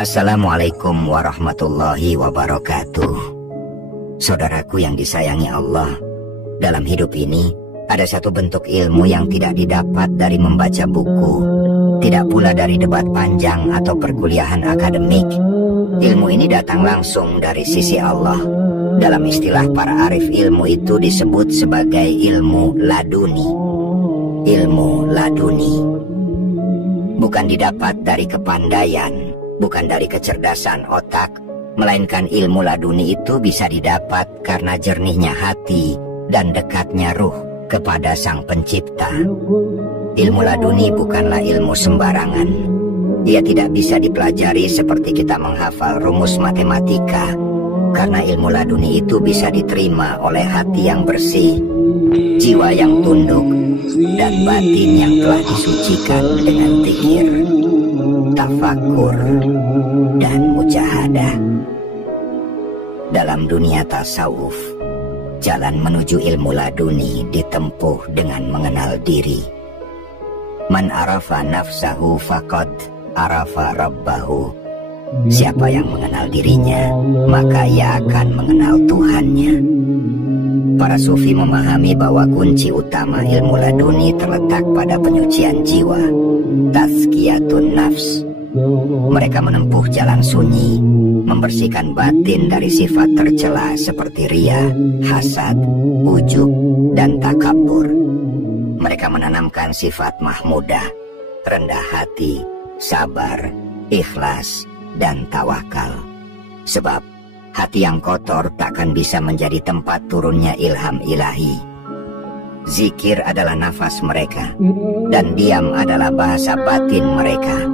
Assalamualaikum warahmatullahi wabarakatuh. Saudaraku yang disayangi Allah, dalam hidup ini ada satu bentuk ilmu yang tidak didapat dari membaca buku, tidak pula dari debat panjang atau perkuliahan akademik. Ilmu ini datang langsung dari sisi Allah. Dalam istilah para arif ilmu itu disebut sebagai ilmu laduni. Ilmu laduni bukan didapat dari kepandaian, bukan dari kecerdasan otak, melainkan ilmu laduni itu bisa didapat karena jernihnya hati dan dekatnya ruh kepada Sang Pencipta. Ilmu laduni bukanlah ilmu sembarangan. Ia tidak bisa dipelajari seperti kita menghafal rumus matematika, karena ilmu laduni itu bisa diterima oleh hati yang bersih, jiwa yang tunduk, dan batin yang telah disucikan dengan zikir, tafakur, dan mujahadah. Dalam dunia tasawuf, jalan menuju ilmu laduni ditempuh dengan mengenal diri. Man arafa nafsahu faqad arafa rabbahu. Siapa yang mengenal dirinya, maka ia akan mengenal Tuhannya. Para sufi memahami bahwa kunci utama ilmu laduni terletak pada penyucian jiwa, tazkiyatun nafs. Mereka menempuh jalan sunyi, membersihkan batin dari sifat tercela seperti riya, hasad, ujub, dan takabur. Mereka menanamkan sifat mahmudah, rendah hati, sabar, ikhlas, dan tawakal. Sebab hati yang kotor takkan bisa menjadi tempat turunnya ilham ilahi. Zikir adalah nafas mereka, dan diam adalah bahasa batin mereka.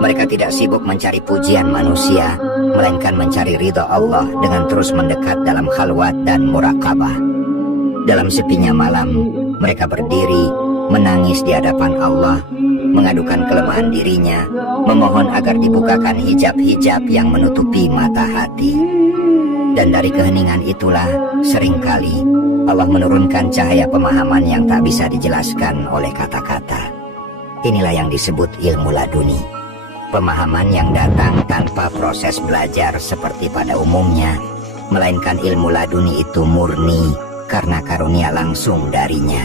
Mereka tidak sibuk mencari pujian manusia, melainkan mencari ridha Allah dengan terus mendekat dalam khalwat dan muraqabah. Dalam sepinya malam, mereka berdiri, menangis di hadapan Allah, mengadukan kelemahan dirinya, memohon agar dibukakan hijab-hijab yang menutupi mata hati. Dan dari keheningan itulah seringkali Allah menurunkan cahaya pemahaman yang tak bisa dijelaskan oleh kata-kata. Inilah yang disebut ilmu laduni. Pemahaman yang datang tanpa proses belajar seperti pada umumnya, melainkan ilmu laduni itu murni karena karunia langsung darinya.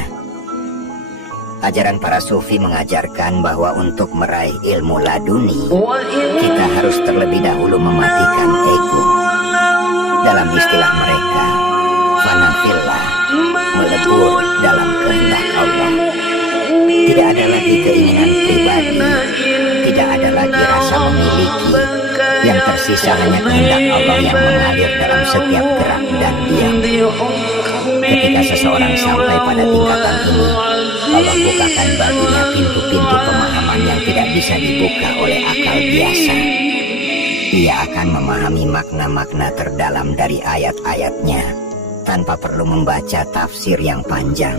Ajaran para sufi mengajarkan bahwa untuk meraih ilmu laduni, kita harus terlebih dahulu mematikan ego. Dalam istilah mereka, fanafillah, melebur dalam kehendak Allah. Tidak ada lagi keinginan pribadi, tidak ada lagi rasa memiliki. Yang tersisa hanya kehendak Allah yang mengalir dalam setiap gerak dan diam. Ketika seseorang sampai pada tingkatan ini, Allah bukakan baginya pintu-pintu pemahaman yang tidak bisa dibuka oleh akal biasa. Ia akan memahami makna-makna terdalam dari ayat-ayatnya tanpa perlu membaca tafsir yang panjang.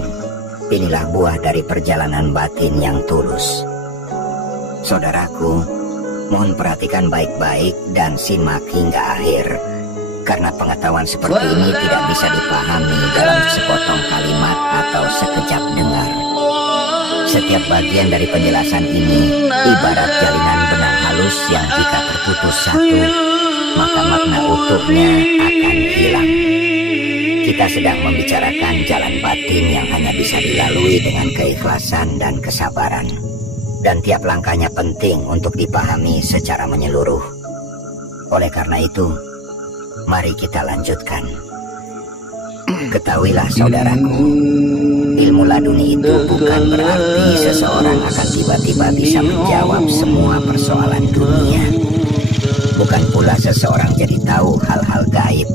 Inilah buah dari perjalanan batin yang tulus. Saudaraku, mohon perhatikan baik-baik dan simak hingga akhir, karena pengetahuan seperti ini tidak bisa dipahami dalam sepotong kalimat atau sekejap dengar. Setiap bagian dari penjelasan ini ibarat jalinan benang halus yang jika terputus satu, maka makna utuhnya akan hilang. Kita sedang membicarakan jalan batin yang hanya bisa dilalui dengan keikhlasan dan kesabaran. Dan tiap langkahnya penting untuk dipahami secara menyeluruh. Oleh karena itu, mari kita lanjutkan. Ketahuilah saudaraku, ilmu laduni itu bukan berarti seseorang akan tiba-tiba bisa menjawab semua persoalan dunia. Bukan pula seseorang jadi tahu hal-hal gaib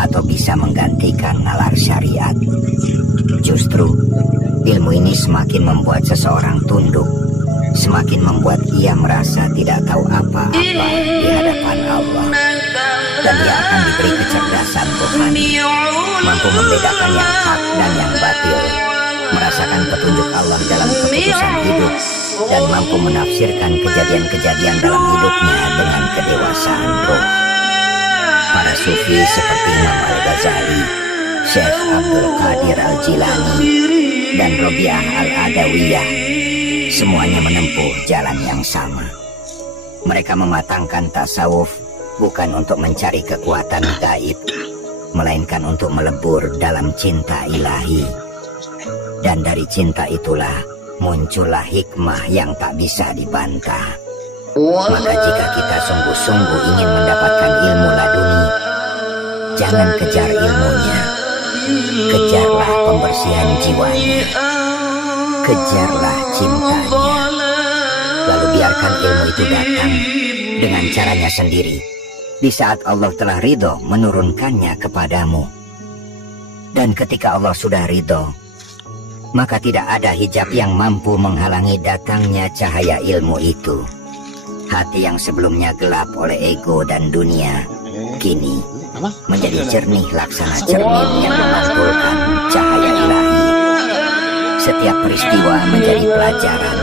atau bisa menggantikan nalar syariat. Justru, ilmu ini semakin membuat seseorang tunduk, semakin membuat ia merasa tidak tahu apa-apa di hadapan Allah. Dan ia akan diberi kecerdasan rohani, mampu membedakan yang hak dan yang batil, merasakan petunjuk Allah dalam keputusan hidup, dan mampu menafsirkan kejadian-kejadian dalam hidupnya dengan kedewasaan roh. Para sufi seperti Imam Al-Ghazali, Syekh Abdul Qadir Al-Jilani, dan Robiah Al-Adawiyah, semuanya menempuh jalan yang sama. Mereka mematangkan tasawuf bukan untuk mencari kekuatan gaib, melainkan untuk melebur dalam cinta ilahi. Dan dari cinta itulah muncullah hikmah yang tak bisa dibantah. Maka jika kita sungguh-sungguh ingin mendapatkan ilmu laduni, jangan kejar ilmunya, kejarlah pembersihan jiwanya, kejarlah cintanya. Lalu biarkan ilmu itu datang dengan caranya sendiri di saat Allah telah ridho menurunkannya kepadamu. Dan ketika Allah sudah ridho, maka tidak ada hijab yang mampu menghalangi datangnya cahaya ilmu itu. Hati yang sebelumnya gelap oleh ego dan dunia, kini menjadi jernih laksana cermin yang memantulkan cahaya ilahi. Setiap peristiwa menjadi pelajaran,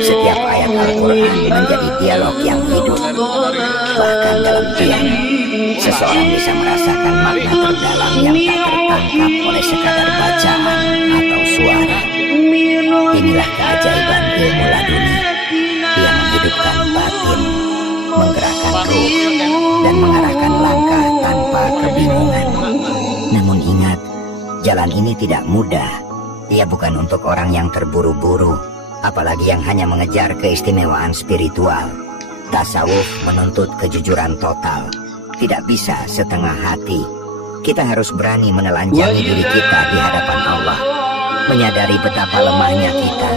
setiap ayat Al-Quran menjadi dialog yang hidup. Bahkan dalam diam, seseorang bisa merasakan makna terdalam yang tak tertangkap oleh sekadar bacaan atau suara. Inilah keajaiban ilmu laduni. Dia menghidupkan batin, menggerakkan ruh, dan mengarahkan langkah tanpa kebingungan. Namun ingat, jalan ini tidak mudah. Ia bukan untuk orang yang terburu-buru, apalagi yang hanya mengejar keistimewaan spiritual. Tasawuf menuntut kejujuran total, tidak bisa setengah hati. Kita harus berani menelanjangi diri kita di hadapan Allah, menyadari betapa lemahnya kita,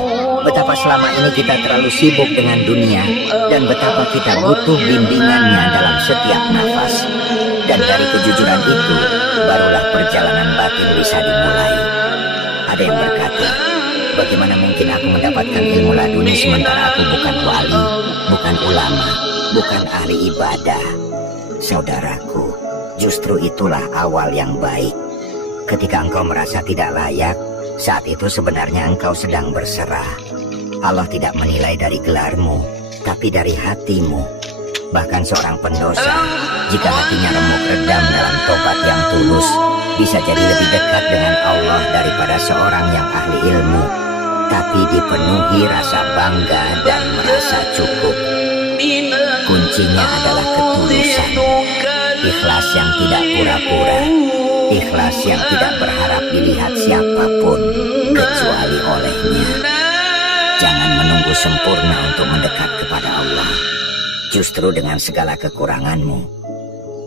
betapa selama ini kita terlalu sibuk dengan dunia, dan betapa kita butuh bimbingannya dalam setiap nafas. Dan dari kejujuran itu, barulah perjalanan batin bisa dimulai. Ada yang berkata, bagaimana mungkin aku mendapatkan ilmu laduni sementara aku bukan wali, bukan ulama, bukan ahli ibadah? Saudaraku, justru itulah awal yang baik. Ketika engkau merasa tidak layak, saat itu sebenarnya engkau sedang berserah. Allah tidak menilai dari gelarmu, tapi dari hatimu. Bahkan seorang pendosa, jika hatinya remuk redam dalam tobat yang tulus, bisa jadi lebih dekat dengan Allah daripada seorang yang ahli ilmu, tapi dipenuhi rasa bangga dan merasa cukup. Kuncinya adalah ketulusan, ikhlas yang tidak pura-pura, ikhlas yang tidak berharap dilihat siapapun kecuali olehnya. Jangan menunggu sempurna untuk mendekat kepada Allah. Justru dengan segala kekuranganmu,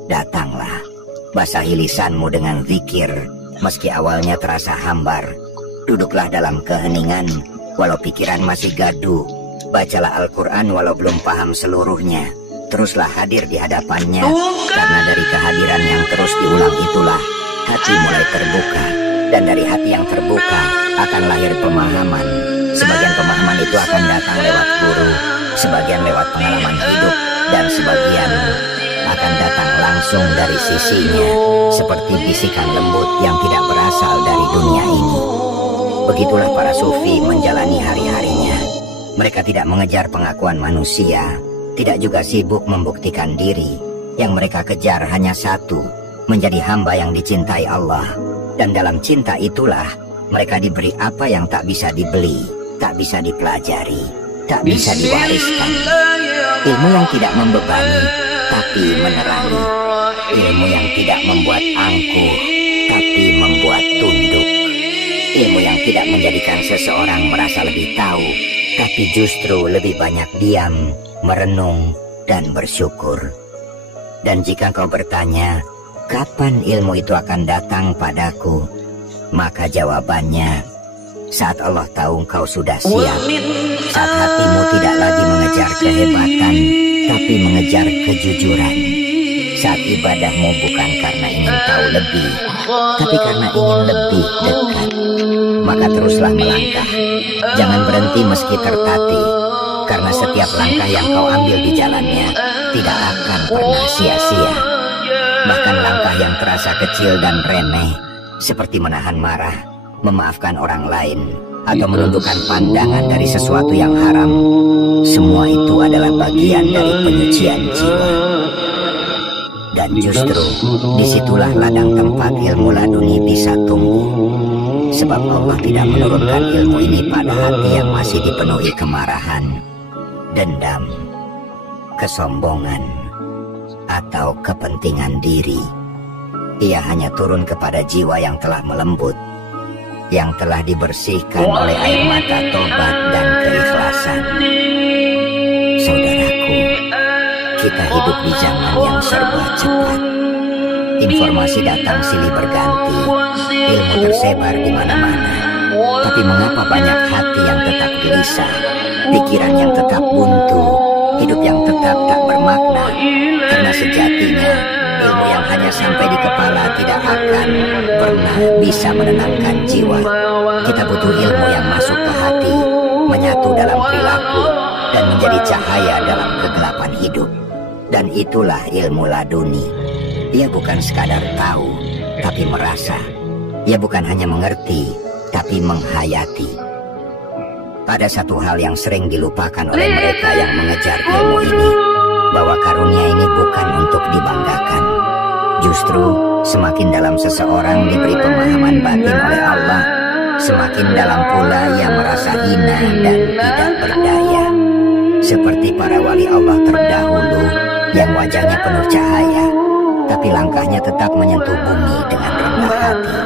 datanglah, basahi lisanmu dengan zikir, meski awalnya terasa hambar. Duduklah dalam keheningan, walau pikiran masih gaduh. Bacalah Al-Quran walau belum paham seluruhnya. Teruslah hadir di hadapannya, karena dari kehadiran yang terus diulang itulah hati mulai terbuka. Dan dari hati yang terbuka akan lahir pemahaman. Sebagian pemahaman itu akan datang lewat guru, sebagian lewat pengalaman hidup, dan sebagian akan datang langsung dari sisinya, seperti bisikan lembut yang tidak berasal dari dunia ini. Begitulah para sufi menjalani hari-harinya. Mereka tidak mengejar pengakuan manusia, tidak juga sibuk membuktikan diri. Yang mereka kejar hanya satu, menjadi hamba yang dicintai Allah. Dan dalam cinta itulah mereka diberi apa yang tak bisa dibeli, tak bisa dipelajari, tak bisa diwariskan. Ilmu yang tidak membebani, tapi menerangi. Ilmu yang tidak membuat angkuh, tapi membuat tunduk. Ilmu yang tidak menjadikan seseorang merasa lebih tahu, tapi justru lebih banyak diam, merenung, dan bersyukur. Dan jika kau bertanya, kapan ilmu itu akan datang padaku? Maka jawabannya, saat Allah tahu engkau sudah siap. Saat hatimu tidak lagi mengejar kehebatan, tapi mengejar kejujuran. Saat ibadahmu bukan karena ingin tahu lebih, tapi karena ingin lebih dekat. Maka teruslah melangkah. Jangan berhenti meski tertatih, karena setiap langkah yang kau ambil di jalannya tidak akan pernah sia-sia. Bahkan langkah yang terasa kecil dan remeh, seperti menahan marah, memaafkan orang lain, atau menundukkan pandangan dari sesuatu yang haram, semua itu adalah bagian dari penyucian jiwa. Dan justru disitulah ladang tempat ilmu laduni bisa tumbuh. Sebab Allah tidak menurunkan ilmu ini pada hati yang masih dipenuhi kemarahan, dendam, kesombongan, atau kepentingan diri. Ia hanya turun kepada jiwa yang telah melembut, yang telah dibersihkan oleh air mata tobat dan keikhlasan. Saudaraku, kita hidup di zaman yang serba cepat. Informasi datang silih berganti, ilmu tersebar di mana-mana. Tapi mengapa banyak hati yang tetap gelisah, pikiran yang tetap buntu, hidup yang tetap tak bermakna? Karena sejatinya ilmu yang hanya sampai di kepala tidak akan pernah bisa menenangkan jiwa. Kita butuh ilmu yang masuk ke hati, menyatu dalam perilaku, dan menjadi cahaya dalam kegelapan hidup. Dan itulah ilmu laduni. Ia bukan sekadar tahu, tapi merasa. Ia bukan hanya mengerti, tapi menghayati. Ada satu hal yang sering dilupakan oleh mereka yang mengejar ilmu ini, bahwa karunia ini bukan untuk dibanggakan. Justru semakin dalam seseorang diberi pemahaman batin oleh Allah, semakin dalam pula ia merasa hina dan tidak berdaya. Seperti para wali Allah terdahulu yang wajahnya penuh cahaya, tapi langkahnya tetap menyentuh bumi dengan rendah hati.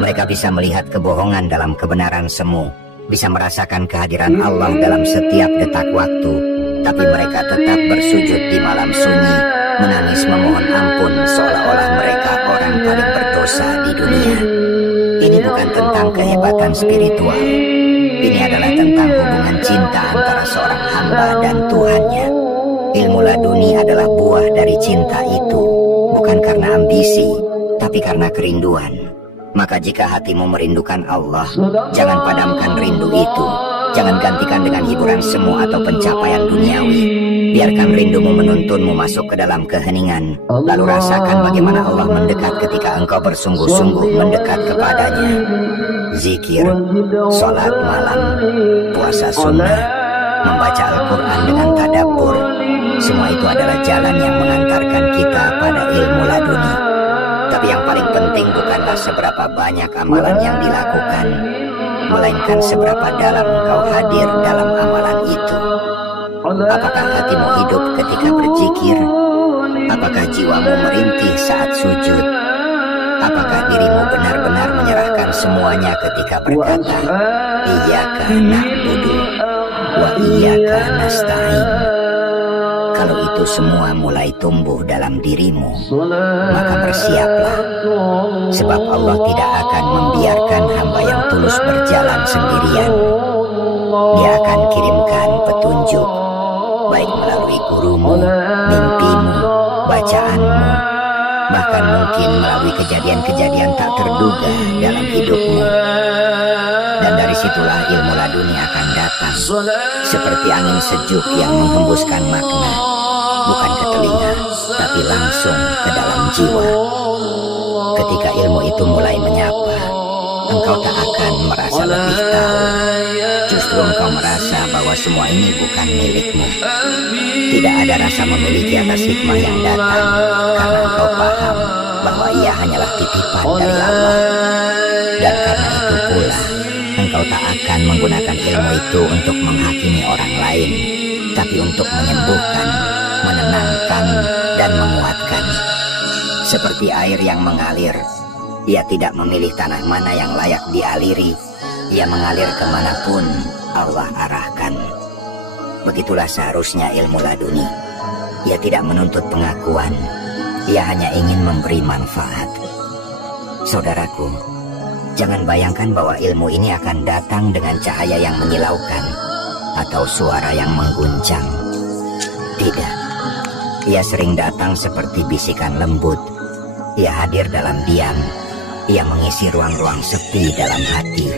Mereka bisa melihat kebohongan dalam kebenaran semu, bisa merasakan kehadiran Allah dalam setiap detak waktu, tapi mereka tetap bersujud di malam sunyi, menangis memohon ampun seolah-olah mereka orang paling berdosa di dunia. Ini bukan tentang kehebatan spiritual. Ini adalah tentang hubungan cinta antara seorang hamba dan Tuhannya. Ilmu laduni adalah buah dari cinta itu, bukan karena ambisi, tapi karena kerinduan. Maka jika hatimu merindukan Allah, jangan padamkan rindu itu. Jangan gantikan dengan hiburan semu atau pencapaian duniawi. Biarkan rindumu menuntunmu masuk ke dalam keheningan. Lalu rasakan bagaimana Allah mendekat ketika engkau bersungguh-sungguh mendekat kepadanya. Zikir, sholat malam, puasa sunnah, membaca Al-Quran dengan tadabbur, semua itu adalah jalan yang mengantarkan kita pada ilmu laduni. Tapi yang paling penting bukanlah seberapa banyak amalan yang dilakukan, melainkan seberapa dalam engkau hadir dalam amalan itu. Apakah hatimu hidup ketika berzikir? Apakah jiwamu merintih saat sujud? Apakah dirimu benar-benar menyerahkan semuanya ketika berkata, Iyyaka na'budu wa iyyaka nasta'in? Kalau itu semua mulai tumbuh dalam dirimu, maka bersiaplah. Sebab Allah tidak akan membiarkan hamba yang tulus berjalan sendirian. Dia akan kirimkan petunjuk, baik melalui gurumu, mimpimu, bacaanmu, bahkan mungkin melalui kejadian-kejadian tak terduga dalam hidupmu. Dan dari situlah ilmu laduni akan datang, seperti angin sejuk yang menghembuskan makna, bukan ke telinga, tapi langsung ke dalam jiwa. Ketika ilmu itu mulai menyapa, engkau tak akan merasa lebih tahu. Justru engkau merasa bahwa semua ini bukan milikmu. Tidak ada rasa memiliki atas hikmah yang datang, karena engkau paham bahwa ia hanyalah titipan dari Allah. Dan karena itu pula, engkau tak akan menggunakan ilmu itu untuk menghakimi orang lain, tapi untuk menyembuhkan, menenangkan, dan menguatkan. Seperti air yang mengalir, ia tidak memilih tanah mana yang layak dialiri. Ia mengalir kemanapun Allah arahkan. Begitulah seharusnya ilmu laduni. Ia tidak menuntut pengakuan, ia hanya ingin memberi manfaat. Saudaraku, jangan bayangkan bahwa ilmu ini akan datang dengan cahaya yang menyilaukan atau suara yang mengguncang. Tidak, ia sering datang seperti bisikan lembut. Ia hadir dalam diam. Ia mengisi ruang-ruang sepi dalam hati.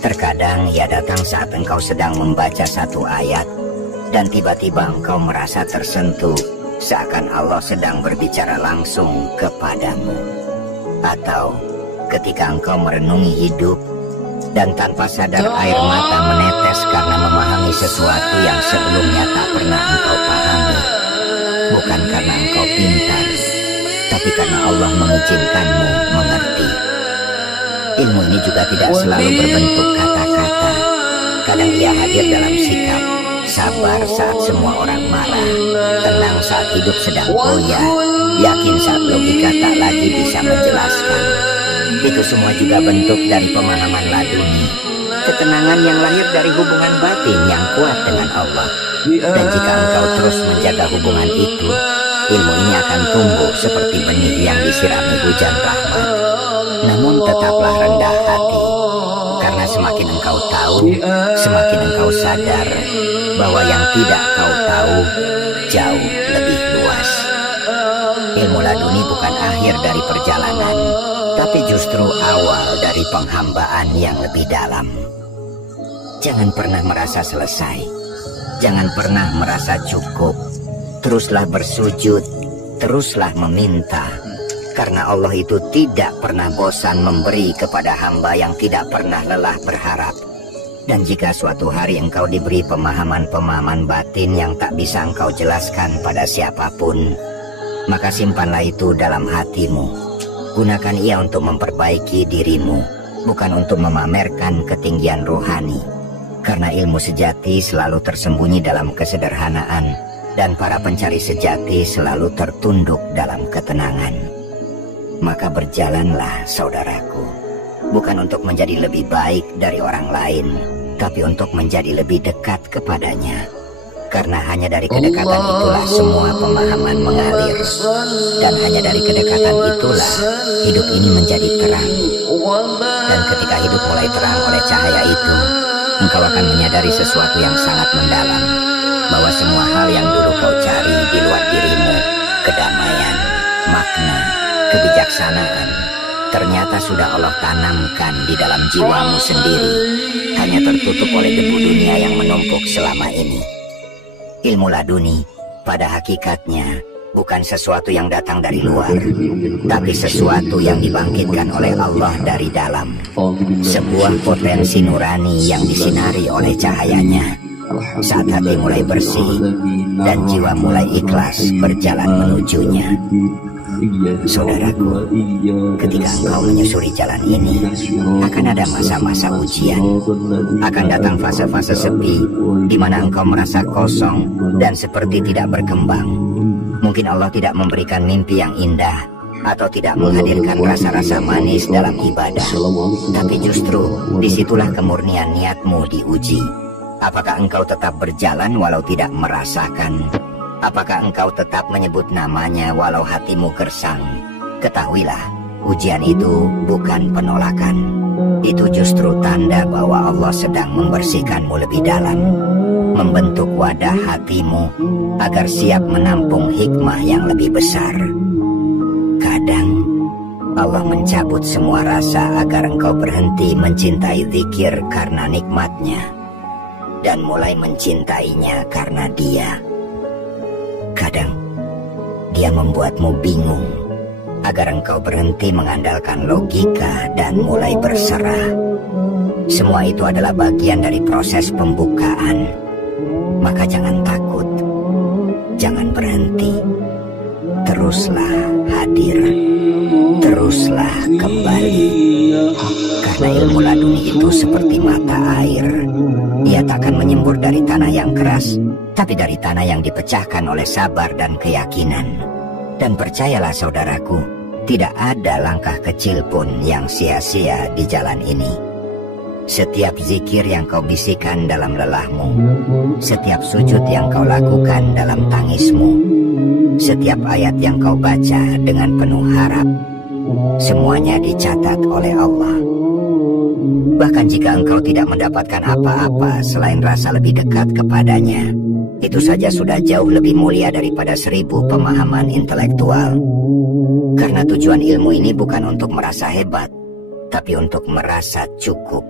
Terkadang ia datang saat engkau sedang membaca satu ayat, dan tiba-tiba engkau merasa tersentuh, seakan Allah sedang berbicara langsung kepadamu. Atau ketika engkau merenungi hidup, dan tanpa sadar air mata menetes karena memahami sesuatu yang sebelumnya tak pernah engkau pahami. Bukan karena engkau pintar, tapi karena Allah mengizinkanmu mengerti. Ilmu ini juga tidak selalu berbentuk kata-kata. Kadang ia hadir dalam sikap, sabar saat semua orang marah, tenang saat hidup sedang goyah, yakin saat logika tak lagi bisa menjelaskan. Itu semua juga bentuk dari pemahaman laduni, ketenangan yang lahir dari hubungan batin yang kuat dengan Allah. Dan jika engkau terus menjaga hubungan itu, ilmu ini akan tumbuh seperti benih yang disirami hujan rahmat. Namun tetaplah rendah hati, karena semakin engkau tahu, semakin engkau sadar bahwa yang tidak kau tahu jauh lebih luas. Ilmu laduni bukan akhir dari perjalanan, tapi justru awal dari penghambaan yang lebih dalam. Jangan pernah merasa selesai, jangan pernah merasa cukup. Teruslah bersujud, teruslah meminta, karena Allah itu tidak pernah bosan memberi kepada hamba yang tidak pernah lelah berharap. Dan jika suatu hari engkau diberi pemahaman-pemahaman batin yang tak bisa engkau jelaskan pada siapapun, maka simpanlah itu dalam hatimu. Gunakan ia untuk memperbaiki dirimu, bukan untuk memamerkan ketinggian rohani. Karena ilmu sejati selalu tersembunyi dalam kesederhanaan, dan para pencari sejati selalu tertunduk dalam ketenangan. Maka berjalanlah, saudaraku, bukan untuk menjadi lebih baik dari orang lain, tapi untuk menjadi lebih dekat kepadanya. Karena hanya dari kedekatan itulah semua pemahaman mengalir. Dan hanya dari kedekatan itulah hidup ini menjadi terang. Dan ketika hidup mulai terang oleh cahaya itu, engkau akan menyadari sesuatu yang sangat mendalam, bahwa semua hal yang dulu kau cari di luar dirimu, kedamaian, makna, kebijaksanaan, ternyata sudah Allah tanamkan di dalam jiwamu sendiri, hanya tertutup oleh debu dunia yang menumpuk selama ini. Ilmu laduni pada hakikatnya bukan sesuatu yang datang dari luar, tapi sesuatu yang dibangkitkan oleh Allah dari dalam. Sebuah potensi nurani yang disinari oleh cahayanya. Saat hati mulai bersih dan jiwa mulai ikhlas berjalan menujunya. Saudaraku, ketika engkau menyusuri jalan ini, akan ada masa-masa ujian. Akan datang fase-fase sepi, di mana engkau merasa kosong dan seperti tidak berkembang. Mungkin Allah tidak memberikan mimpi yang indah, atau tidak menghadirkan rasa-rasa manis dalam ibadah. Tapi justru disitulah kemurnian niatmu diuji. Apakah engkau tetap berjalan walau tidak merasakan? Apakah engkau tetap menyebut namanya walau hatimu gersang? Ketahuilah, ujian itu bukan penolakan. Itu justru tanda bahwa Allah sedang membersihkanmu lebih dalam, membentuk wadah hatimu agar siap menampung hikmah yang lebih besar. Kadang Allah mencabut semua rasa agar engkau berhenti mencintai zikir karena nikmatnya, dan mulai mencintainya karena Dia. Kadang Dia membuatmu bingung agar engkau berhenti mengandalkan logika dan mulai berserah. Semua itu adalah bagian dari proses pembukaan. Maka jangan takut, jangan berhenti. Teruslah hadir, teruslah kembali. Karena ilmu laduni itu seperti mata air. Ia tak akan menyembur dari tanah yang keras, tapi dari tanah yang dipecahkan oleh sabar dan keyakinan. Dan percayalah saudaraku, tidak ada langkah kecil pun yang sia-sia di jalan ini. Setiap zikir yang kau bisikan dalam lelahmu, setiap sujud yang kau lakukan dalam tangismu, setiap ayat yang kau baca dengan penuh harap, semuanya dicatat oleh Allah. Bahkan jika engkau tidak mendapatkan apa-apa selain rasa lebih dekat kepadanya, itu saja sudah jauh lebih mulia daripada 1000 pemahaman intelektual. Karena tujuan ilmu ini bukan untuk merasa hebat, tapi untuk merasa cukup.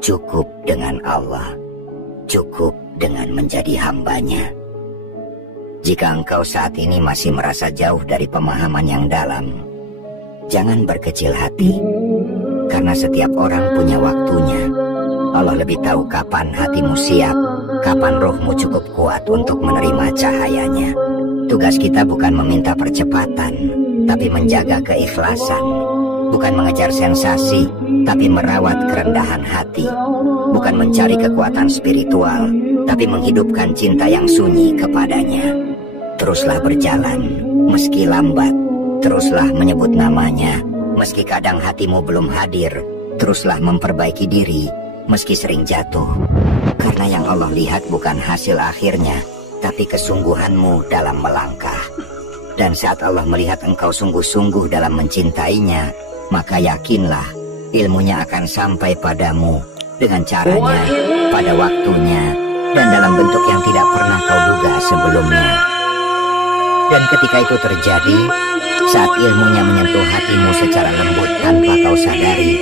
Cukup dengan Allah, cukup dengan menjadi hambanya. Jika engkau saat ini masih merasa jauh dari pemahaman yang dalam, jangan berkecil hati, karena setiap orang punya waktunya. Allah lebih tahu kapan hatimu siap, kapan rohmu cukup kuat untuk menerima cahayanya. Tugas kita bukan meminta percepatan, tapi menjaga keikhlasan. Bukan mengejar sensasi, tapi merawat kerendahan hati. Bukan mencari kekuatan spiritual, tapi menghidupkan cinta yang sunyi kepadanya. Teruslah berjalan, meski lambat. Teruslah menyebut namanya, meski kadang hatimu belum hadir. Teruslah memperbaiki diri, meski sering jatuh. Karena yang Allah lihat bukan hasil akhirnya, tapi kesungguhanmu dalam melangkah. Dan saat Allah melihat engkau sungguh-sungguh dalam mencintainya, maka yakinlah ilmunya akan sampai padamu dengan caranya, pada waktunya, dan dalam bentuk yang tidak pernah kau duga sebelumnya. Dan ketika itu terjadi, saat ilmunya menyentuh hatimu secara lembut tanpa kau sadari,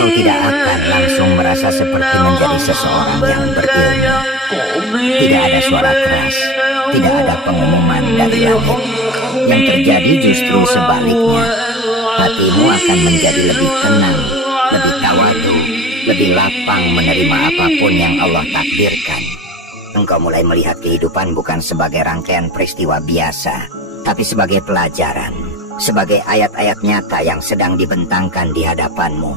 kau tidak akan langsung merasa seperti menjadi seseorang yang berilmu. Tidak ada suara keras, tidak ada pengumuman dari langit. Yang terjadi justru sebaliknya. Hatimu akan menjadi lebih tenang, lebih tawadu, lebih lapang menerima apapun yang Allah takdirkan. Engkau mulai melihat kehidupan bukan sebagai rangkaian peristiwa biasa, tapi sebagai pelajaran, sebagai ayat-ayat nyata yang sedang dibentangkan di hadapanmu.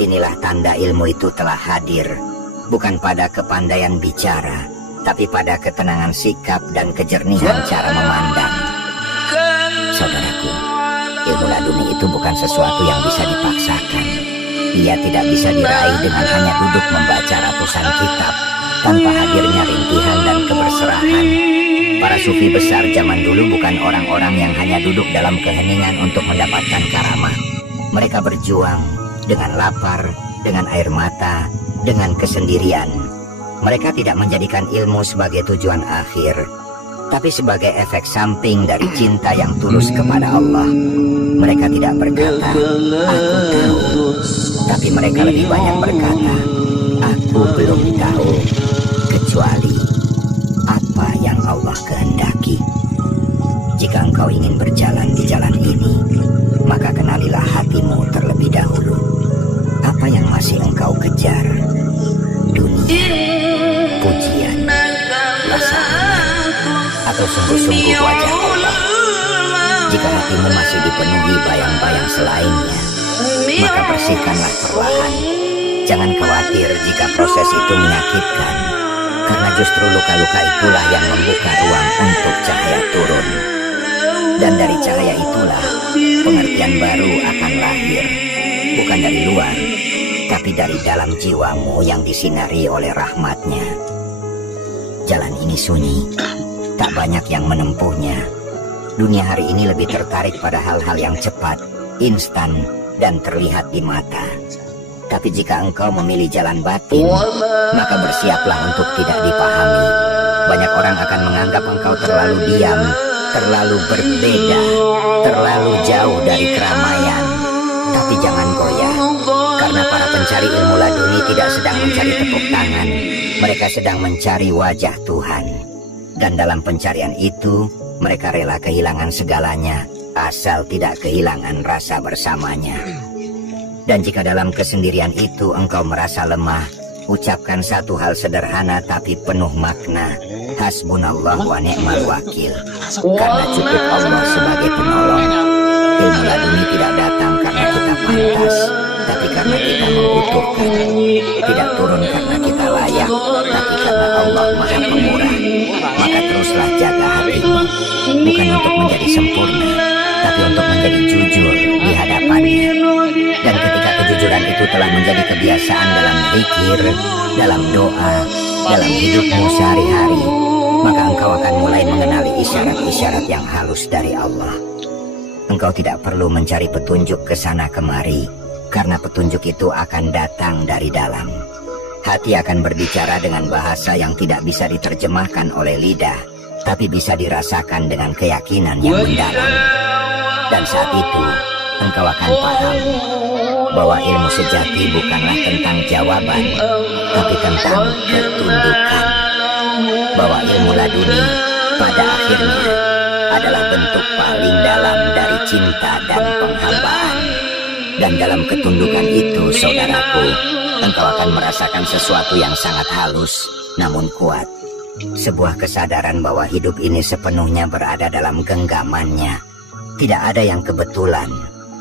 Inilah tanda ilmu itu telah hadir, bukan pada kepandaian bicara, tapi pada ketenangan sikap dan kejernihan cara memandang. Saudaraku, ilmu laduni itu bukan sesuatu yang bisa dipaksakan. Ia tidak bisa diraih dengan hanya duduk membaca ratusan kitab, tanpa hadirnya rintihan dan keberserahan. Para sufi besar zaman dulu bukan orang-orang yang hanya duduk dalam keheningan untuk mendapatkan karamah. Mereka berjuang dengan lapar, dengan air mata, dengan kesendirian. Mereka tidak menjadikan ilmu sebagai tujuan akhir, tapi sebagai efek samping dari cinta yang tulus kepada Allah. Mereka tidak berkata, "Aku tahu," tapi mereka lebih banyak berkata, "Aku belum tahu," kecuali apa yang Allah kehendaki. Jika engkau ingin berjalan di jalan ini, maka kenalilah hatimu terlebih dahulu. Apa yang masih engkau kejar? Dunia, pujian, rasa aman, atau sungguh-sungguh wajah Allah? Jika hatimu masih dipenuhi bayang-bayang selainnya, maka bersihkanlah perlahan. Jangan khawatir jika proses itu menyakitkan, karena justru luka-luka itulah yang membuka ruang untuk cahaya turun. Dan dari cahaya itulah pengertian baru akan lahir, bukan dari luar, tapi dari dalam jiwamu yang disinari oleh rahmatnya. Jalan ini sunyi, tak banyak yang menempuhnya. Dunia hari ini lebih tertarik pada hal-hal yang cepat, instan, dan terlihat di mata. Tapi jika engkau memilih jalan batin, maka bersiaplah untuk tidak dipahami. Banyak orang akan menganggap engkau terlalu diam, terlalu berbeda, terlalu jauh dari keramaian. Tapi jangan goyah, karena para pencari ilmu laduni tidak sedang mencari tepuk tangan. Mereka sedang mencari wajah Tuhan. Dan dalam pencarian itu, mereka rela kehilangan segalanya, asal tidak kehilangan rasa bersamanya. Dan jika dalam kesendirian itu engkau merasa lemah, ucapkan satu hal sederhana tapi penuh makna. Hasbunallah wa ni'mal wakil. Karena cukup Allah sebagai penolong. Ilmu laduni tidak datang karena kita pantas, tapi karena kita membutuhkan. Tidak turun karena kita layak, tapi karena Allah Maha Pemurah. Maka teruslah jaga hatimu, bukan untuk menjadi sempurna, tapi untuk menjadi jujur di hadapannya. Dan ketika kejujuran itu telah menjadi kebiasaan dalam zikir, dalam doa, dalam hidupmu sehari-hari, maka engkau akan mulai mengenali isyarat-isyarat yang halus dari Allah. Engkau tidak perlu mencari petunjuk ke sana kemari, karena petunjuk itu akan datang dari dalam. Hati akan berbicara dengan bahasa yang tidak bisa diterjemahkan oleh lidah, tapi bisa dirasakan dengan keyakinan yang mendalam. Dan saat itu, engkau akan paham bahwa ilmu sejati bukanlah tentang jawaban, tapi tentang ketundukan. Bahwa ilmu laduni pada akhirnya adalah bentuk paling dalam dari cinta dan penghambaan. Dan dalam ketundukan itu, saudaraku, engkau akan merasakan sesuatu yang sangat halus, namun kuat. Sebuah kesadaran bahwa hidup ini sepenuhnya berada dalam genggamannya. Tidak ada yang kebetulan,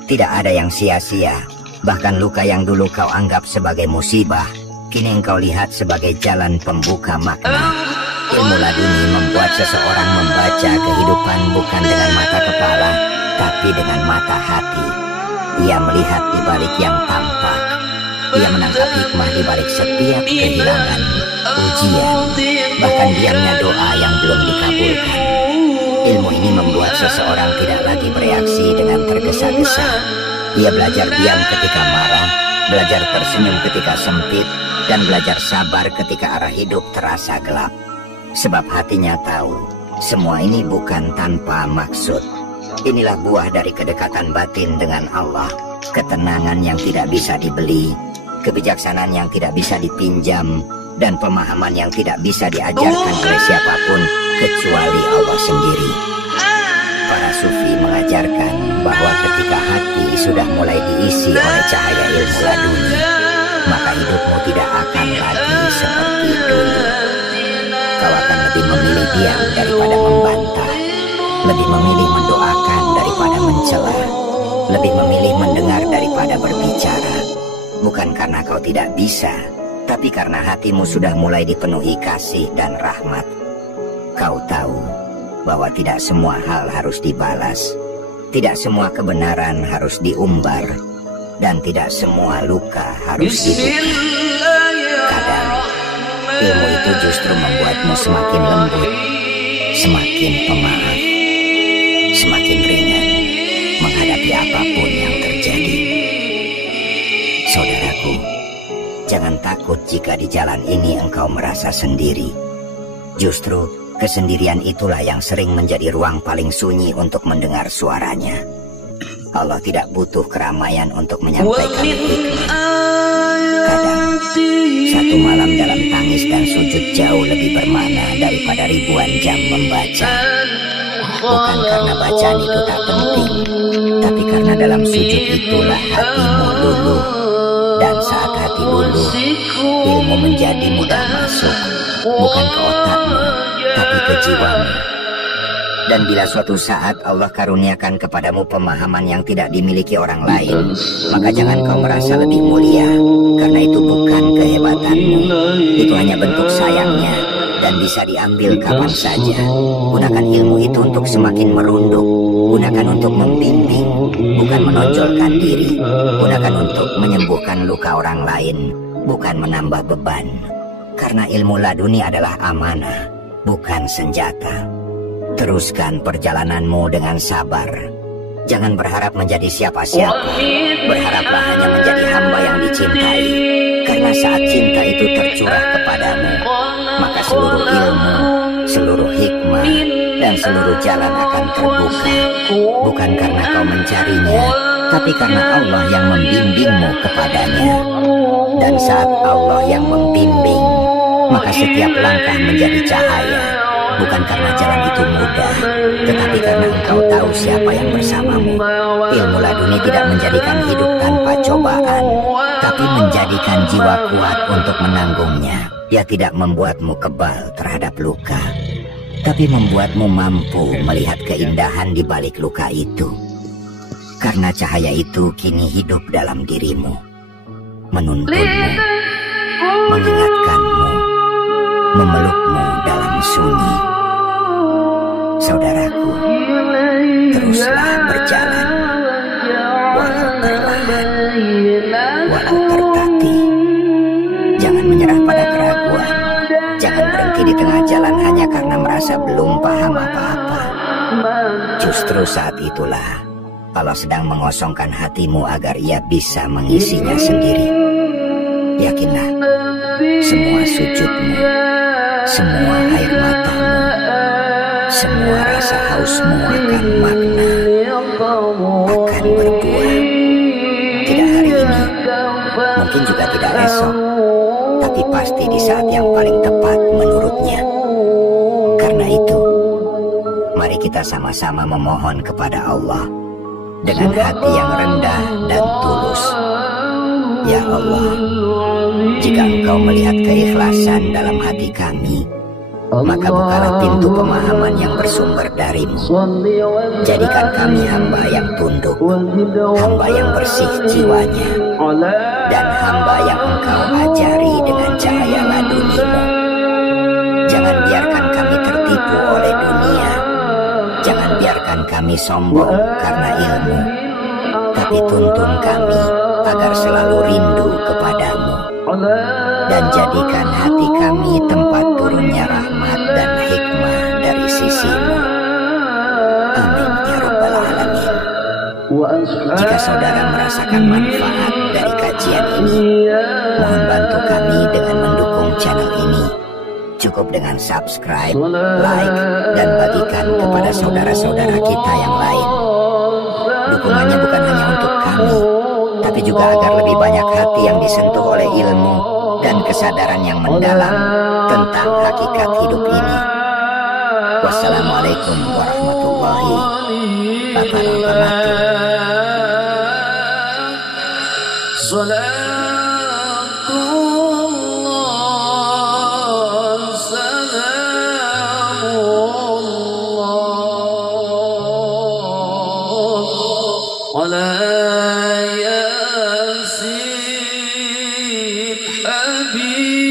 tidak ada yang sia-sia. Bahkan luka yang dulu kau anggap sebagai musibah, kini engkau lihat sebagai jalan pembuka makna. Ilmu laduni membuat seseorang membaca kehidupan bukan dengan mata kepala, tapi dengan mata hati. Ia melihat di balik yang tampak. Ia menangkap hikmah di balik setiap kehilangan, ujian, bahkan diamnya doa yang belum dikabulkan. Ilmu ini membuat seseorang tidak lagi bereaksi dengan tergesa-gesa. Ia belajar diam ketika marah, belajar tersenyum ketika sempit, dan belajar sabar ketika arah hidup terasa gelap. Sebab hatinya tahu, semua ini bukan tanpa maksud. Inilah buah dari kedekatan batin dengan Allah, ketenangan yang tidak bisa dibeli, kebijaksanaan yang tidak bisa dipinjam, dan pemahaman yang tidak bisa diajarkan oleh siapapun kecuali Allah sendiri. Para sufi mengajarkan bahwa ketika hati sudah mulai diisi oleh cahaya ilmu laduni, maka hidupmu tidak akan lagi seperti dulu. Kau akan lebih memilih diam daripada membantah, lebih memilih mendoakan daripada mencela, lebih memilih mendengar daripada berbicara. Bukan karena kau tidak bisa, tapi karena hatimu sudah mulai dipenuhi kasih dan rahmat. Kau tahu bahwa tidak semua hal harus dibalas, tidak semua kebenaran harus diumbar, dan tidak semua luka harus dibuka. Kadang ilmu itu justru membuatmu semakin lembut, semakin pemaaf, semakin ringan menghadapi apapun yang terjadi. Saudaraku, jangan takut jika di jalan ini engkau merasa sendiri. Justru kesendirian itulah yang sering menjadi ruang paling sunyi untuk mendengar suaranya. Allah tidak butuh keramaian untuk menyampaikan hikmah. Kadang satu malam dalam tangis dan sujud jauh lebih bermakna daripada ribuan jam membaca. Bukan karena bacaan itu tak penting, tapi karena dalam sujud itulah hatimu luluh. Dan saat hati luluh, ilmu menjadi mudah masuk, bukan ke otakmu, tapi ke jiwamu. Dan bila suatu saat Allah karuniakan kepadamu pemahaman yang tidak dimiliki orang lain, maka jangan kau merasa lebih mulia, karena itu bukan kehebatanmu. Itu hanya bentuk sayangnya, dan bisa diambil kapan saja. Gunakan ilmu itu untuk semakin merunduk, gunakan untuk membimbing, bukan menonjolkan diri. Gunakan untuk menyembuhkan luka orang lain, bukan menambah beban. Karena ilmu laduni adalah amanah, bukan senjata. Teruskan perjalananmu dengan sabar. Jangan berharap menjadi siapa-siapa. Berharaplah hanya menjadi hamba yang dicintai. Karena saat cinta itu tercurah kepadamu, maka seluruh ilmu, seluruh hikmah, dan seluruh jalan akan terbuka. Bukan karena kau mencarinya, tapi karena Allah yang membimbingmu kepadanya. Dan saat Allah yang membimbing, maka setiap langkah menjadi cahaya. Bukan karena jalan itu mudah, tetapi karena engkau tahu siapa yang bersamamu. Ilmu laduni tidak menjadikan hidup tanpa cobaan, tapi menjadikan jiwa kuat untuk menanggungnya. Ia tidak membuatmu kebal terhadap luka, tapi membuatmu mampu melihat keindahan di balik luka itu. Karena cahaya itu kini hidup dalam dirimu, menuntunmu, mengingatkanmu, memelukmu dalam sunyi. Saudaraku, teruslah berjalan, walau perlahan, walau tertatih. Jangan menyerah pada keraguan. Jangan berhenti di tengah jalan hanya karena merasa belum paham apa-apa. Justru saat itulah Allah sedang mengosongkan hatimu agar ia bisa mengisinya sendiri. Yakinlah, semua sujudmu, semua air matamu, semua rasa hausmu akan makna, akan berbuah. Tidak hari ini, mungkin juga tidak esok, tapi pasti di saat yang paling tepat menurutnya. Karena itu, mari kita sama-sama memohon kepada Allah dengan hati yang rendah dan tulus. Ya Allah, jika Engkau melihat keikhlasan dalam hati kami, maka bukalah pintu pemahaman yang bersumber darimu. Jadikan kami hamba yang tunduk, hamba yang bersih jiwanya, dan hamba yang Engkau ajari dengan cahaya ladunimu. Jangan biarkan kami tertipu oleh dunia. Jangan biarkan kami sombong karena ilmu. Tapi tuntun kami agar selalu rindu kepadamu. Dan jadikan hati kami tempat turunnya rahmat dan hikmah dari sisimu. Amin ya Rabbal Alamin. Jika saudara merasakan manfaat dari kajian ini, mohon bantu kami dengan mendukung channel ini. Cukup dengan subscribe, like, dan bagikan kepada saudara-saudara kita yang lain. Dukungannya bukan hanya untuk kami, tapi juga agar lebih banyak hati yang disentuh oleh ilmu dan kesadaran yang mendalam tentang hakikat hidup ini. Wassalamualaikum warahmatullahi wabarakatuh. ياسين حبيب